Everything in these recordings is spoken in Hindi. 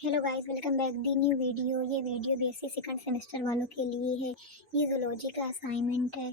Hello guys, welcome back the new video. ये वीडियो बीएससी सेकंड सेमेस्टर वालों के लिए है। ये जूलॉजी का असाइनमेंट है।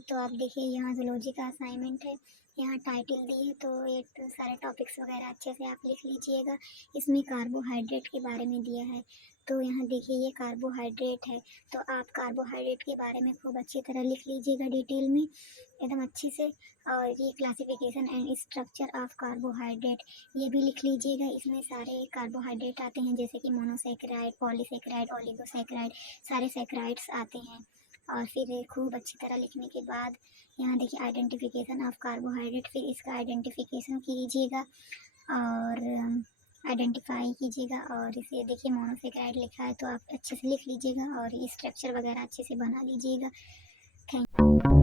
तो आप देखिए, यहाँ जूलॉजी का असाइनमेंट है। यहाँ टाइटल दी है, तो ये सारे टॉपिक्स वगैरह अच्छे से आप लिख लीजिएगा। इसमें कार्बोहाइड्रेट के बारे में दिया है। तो यहाँ देखिए, ये कार्बोहाइड्रेट है। तो आप कार्बोहाइड्रेट के बारे में खूब अच्छी तरह लिख लीजिएगा, डिटेल में एकदम अच्छे से। और ये classification and structure of carbohydrate ये भी लिख लीजिएगा। इसमें सारे कार्बोहाइड्रेट आते हैं, जैसे कि मोनोसेकेराइड, पॉलीसेकेराइड, ओलिगोसेकेराइड, सारे सेकेराइड्स आते हैं। और फिर खूब अच्छी तरह लिखने के बाद यहाँ देखिए आइडेंटिफिकेशन ऑफ कार्बोहाइड्रेट, फिर इसका आइडेंटिफिकेशन कीजिएगा और आइडेंटिफाई कीजिएगा। और इसे देखिए मोनोसेकेराइड लिखा है, तो आप अच्छे से लिख लीजिएगा और स्ट्रक्चर वगैरह अच्छे से बना लीजिएगा। थैंक